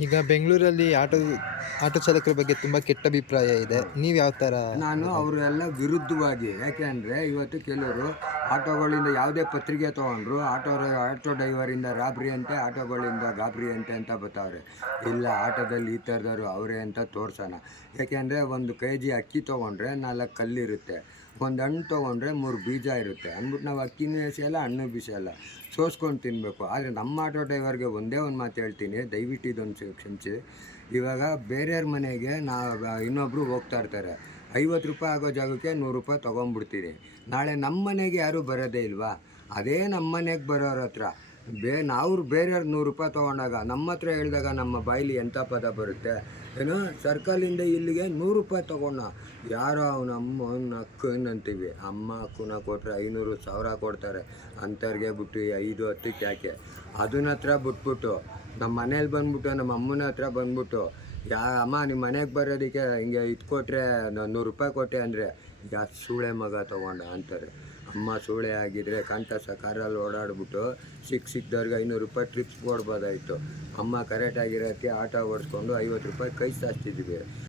ಈಗ ಬೆಂಗಳೂರಲ್ಲಿ auto auto ಚಾಲಕರ ಬಗ್ಗೆ ತುಂಬ ಕೆಟ್ಟ ಅಭಿಪ್ರಾಯ ಇದೆ. ನೀವು ಯಾವ ಥರ ನಾನು ಅವರೆಲ್ಲ ವಿರುದ್ಧವಾಗಿ, ಯಾಕೆ ಅಂದರೆ ಇವತ್ತು ಕೆಲವರು ಆಟೋಗಳಿಂದ ಯಾವುದೇ ಪತ್ರಿಕೆ ತೊಗೊಂಡ್ರು ಆಟೋ ಆಟೋ ಡ್ರೈವರಿಂದ ರಾಬ್ರಿ ಅಂತೆ, ಆಟೋಗಳಿಂದ ಗಾಬರಿ ಅಂತೆ ಅಂತ ಬರ್ತಾವ್ರೆ ಇಲ್ಲ, ಆಟೋದಲ್ಲಿ ಈ ಥರದವರು ಅವರೇ ಅಂತ ತೋರ್ಸೋಣ. ಏಕೆಂದರೆ ಒಂದು ಕೆ ಜಿ ಅಕ್ಕಿ ತೊಗೊಂಡ್ರೆ ನಾಲ್ಕು ಕಲ್ಲಿರುತ್ತೆ. ಒಂದು ಹಣ್ಣು ತೊಗೊಂಡ್ರೆ ಮೂರು ಬೀಜ ಇರುತ್ತೆ. ಅಂದ್ಬಿಟ್ಟು ನಾವು ಅಕ್ಕಿನೂ ಎಸೆಯಲ್ಲ, ಹಣ್ಣು ಬಿಸಿಯಲ್ಲ. ಸೋಸ್ಕೊಂಡು ತಿನ್ನಬೇಕು ಆದರೆ ನಮ್ಮ ಆಟೋ ಡ್ರೈವರ್ಗೆ ಒಂದೇ ಒಂದು ಮಾತು ಹೇಳ್ತೀನಿ. ದಯವಿಟ್ಟು ಇದೊಂದು ಕ್ಷಮಿಸಿ. ಇವಾಗ ಬೇರೆಯವ್ರ ಮನೆಗೆ ನಾ ಇನ್ನೊಬ್ಬರು ಹೋಗ್ತಾ ಇರ್ತಾರೆ. ಐವತ್ತು ರೂಪಾಯಿ ಆಗೋ ಜಾಗಕ್ಕೆ ನೂರು ರೂಪಾಯಿ ತೊಗೊಂಡ್ಬಿಡ್ತೀನಿ ನಾಳೆ ನಮ್ಮ ಮನೆಗೆ ಯಾರೂ ಬರೋದೇ ಇಲ್ವಾ? ಅದೇ ನಮ್ಮ ಮನೆಗೆ ಬರೋರ ಹತ್ರ. ಬೇ ನಾವು ಬೇರೆಯವ್ರು ನೂರು ರೂಪಾಯಿ ತೊಗೊಂಡಾಗ ನಮ್ಮ ಹತ್ರ ಹೇಳಿದಾಗ ನಮ್ಮ ಬಾಯಲ್ಲಿ ಎಂಥ ಪದ ಬರುತ್ತೆ? ಏನು ಸರ್ಕಲಿಂದ ಇಲ್ಲಿಗೆ ನೂರು ರೂಪಾಯಿ ತೊಗೊಂಡ. ಯಾರೋ ಅವನ ಅಮ್ಮ, ಅವ್ನ ಅಂತೀವಿ. ಅಮ್ಮ ಅಕ್ಕನ ಕೊಟ್ಟರೆ ಐನೂರು ಸಾವಿರ ಕೊಡ್ತಾರೆ. ಅಂಥವ್ರಿಗೆ ಬಿಟ್ಟು ಐದು ಹತ್ತಕ್ಕೆ ಯಾಕೆ? ಅದನ್ನ ಹತ್ರ ಬಿಟ್ಬಿಟ್ಟು. ನಮ್ಮ ಮನೇಲಿ ಬಂದ್ಬಿಟ್ಟು ನಮ್ಮ ಅಮ್ಮನ ಹತ್ರ ಬಂದ್ಬಿಟ್ಟು. ಯಾ ಅಮ್ಮ ನಿಮ್ಮ ಮನೆಗೆ ಬರೋದಕ್ಕೆ ಹಿಂಗೆ ಇದು ಕೊಟ್ಟರೆ ನೂರು ರೂಪಾಯಿ ಕೊಟ್ಟೆ ಅಂದರೆ ಯಾ ಸೂಳೆ ಮಗ ತೊಗೊಂಡ ಅಂತಾರೆ. ಅಮ್ಮ ಸೂಳೆ ಆಗಿದ್ರೆ ಕಂಠಸ ಕಾರಲ್ಲಿ ಓಡಾಡ್ಬಿಟ್ಟು ಸಿಕ್ಕ ಸಿಕ್ಕದವ್ರಿಗೆ ಐನೂರು ರೂಪಾಯಿ ಟ್ರಿಪ್ಸ್ ಕೊಡ್ಬೋದಾಯಿತು. ಅಮ್ಮ ಕರೆಕ್ಟಾಗಿರೋಕ್ಕೆ ಆಟೋ ಓಡಿಸ್ಕೊಂಡು ಐವತ್ತು ರೂಪಾಯಿ ಕೈ ಸಾಸ್ತಿದ್ವಿ